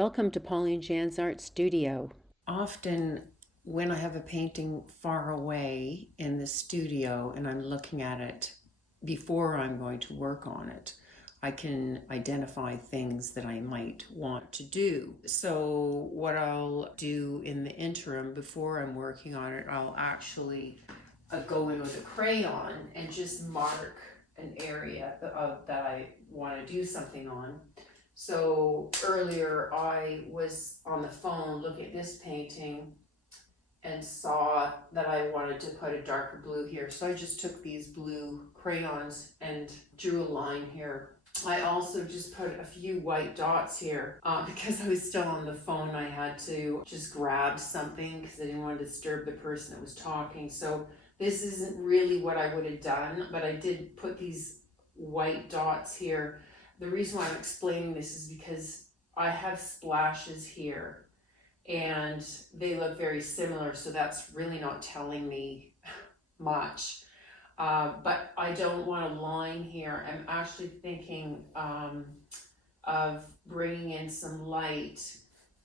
Welcome to Pauline Jan's Art Studio. Often when I have a painting far away in the studio and I'm looking at it before I'm going to work on it, I can identify things that I might want to do. So what I'll do in the interim before I'm working on it, I'll actually go in with a crayon and just mark an area that I want to do something on. So earlier I was on the phone looking at this painting and saw that I wanted to put a darker blue here. So I just took these blue crayons and drew a line here. I also just put a few white dots here because I was still on the phone. I had to just grab something because I didn't want to disturb the person that was talking. So this isn't really what I would have done, but I did put these white dots here. The reason why I'm explaining this is because I have splashes here and they look very similar, so that's really not telling me much. But I don't want a line here. I'm actually thinking of bringing in some light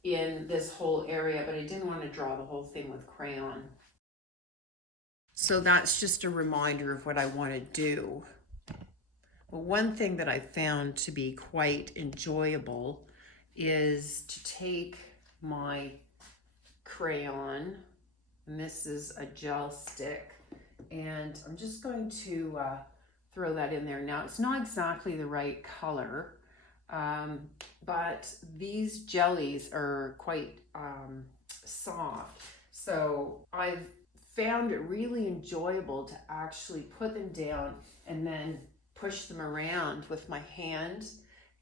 in this whole area, but I didn't want to draw the whole thing with crayon. So that's just a reminder of what I want to do. Well, one thing that I found to be quite enjoyable is to take my crayon, and this is a gel stick, and I'm just going to throw that in there. Now, it's not exactly the right color, but these jellies are quite soft, so I've found it really enjoyable to actually put them down and then push them around with my hand.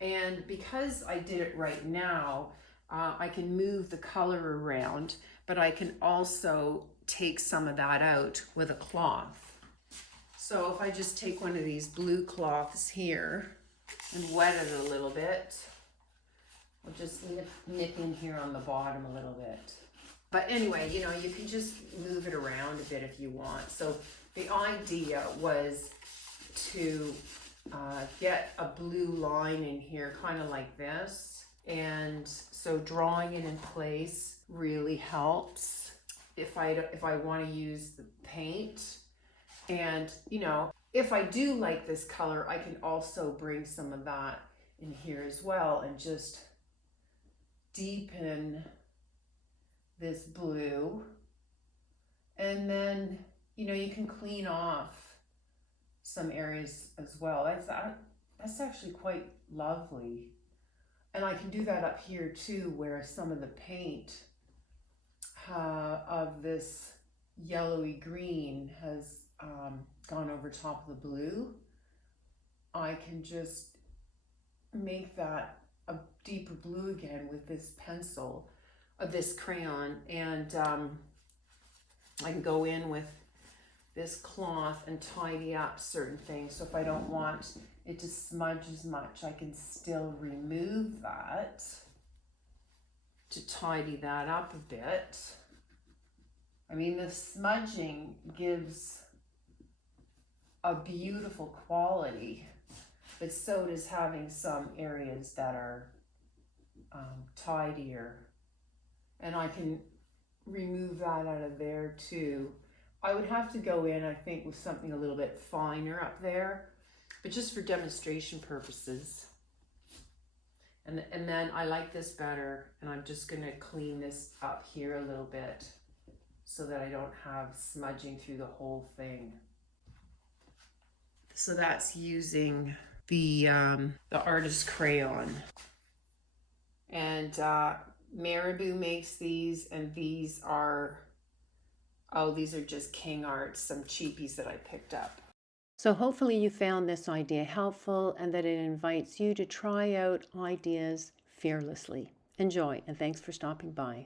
And because I did it right now, I can move the color around, but I can also take some of that out with a cloth. So if I just take one of these blue cloths here and wet it a little bit, I'll just nip in here on the bottom a little bit. But anyway, you know, you can just move it around a bit if you want. So the idea was to get a blue line in here, kind of like this. And so drawing it in place really helps if I want to use the paint. And, you know, if I do like this color, I can also bring some of that in here as well and just deepen this blue. And then, you know, you can clean off some areas as well. That's actually quite lovely. And I can do that up here too, where some of the paint of this yellowy green has gone over top of the blue. I can just make that a deeper blue again with this pencil, this crayon, and I can go in with this cloth and tidy up certain things. So if I don't want it to smudge as much, I can still remove that to tidy that up a bit. I mean, the smudging gives a beautiful quality, but so does having some areas that are tidier. And I can remove that out of there too. I would have to go in, I think, with something a little bit finer up there, but just for demonstration purposes. And then I like this better, and I'm just gonna clean this up here a little bit so that I don't have smudging through the whole thing. So that's using the artist crayon. And Marabou makes these, and these are just King Arts, some cheapies that I picked up. So hopefully you found this idea helpful and that it invites you to try out ideas fearlessly. Enjoy, and thanks for stopping by.